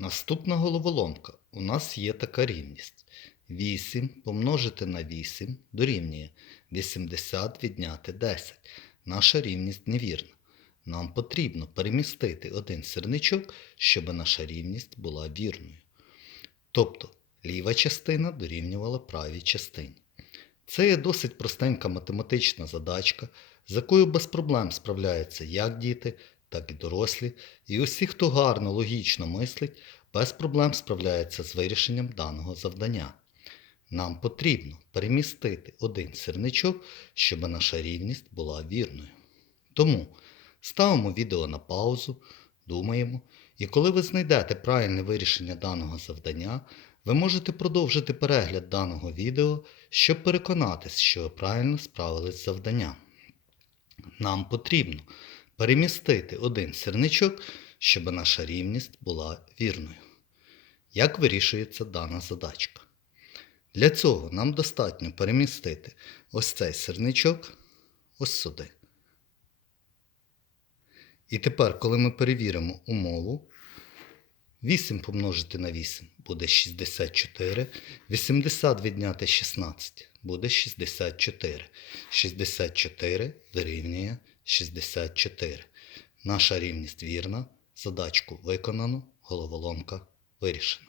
Наступна головоломка. У нас є така рівність. 8 помножити на 8 дорівнює 80 відняти 10. Наша рівність невірна. Нам потрібно перемістити один сірничок, щоб наша рівність була вірною. Тобто ліва частина дорівнювала правій частині. Це є досить простенька математична задачка, з якою без проблем справляються як діти, так і дорослі, і усі, хто гарно логічно мислить, без проблем справляється з вирішенням даного завдання. Нам потрібно перемістити один сірничок, щоб наша рівність була вірною. Тому ставимо відео на паузу, думаємо, і коли ви знайдете правильне вирішення даного завдання, ви можете продовжити перегляд даного відео, щоб переконатись, що ви правильно справились з завданням. Нам потрібно перемістити один сірничок, щоб наша рівність була вірною. Як вирішується дана задачка? Для цього нам достатньо перемістити ось цей сірничок ось сюди. І тепер, коли ми перевіримо умову, 8 помножити на 8 буде 64, 80 відняти 16 буде 64. 64 дорівнює 64. Наша рівність вірна, задачку виконано, головоломка вирішена.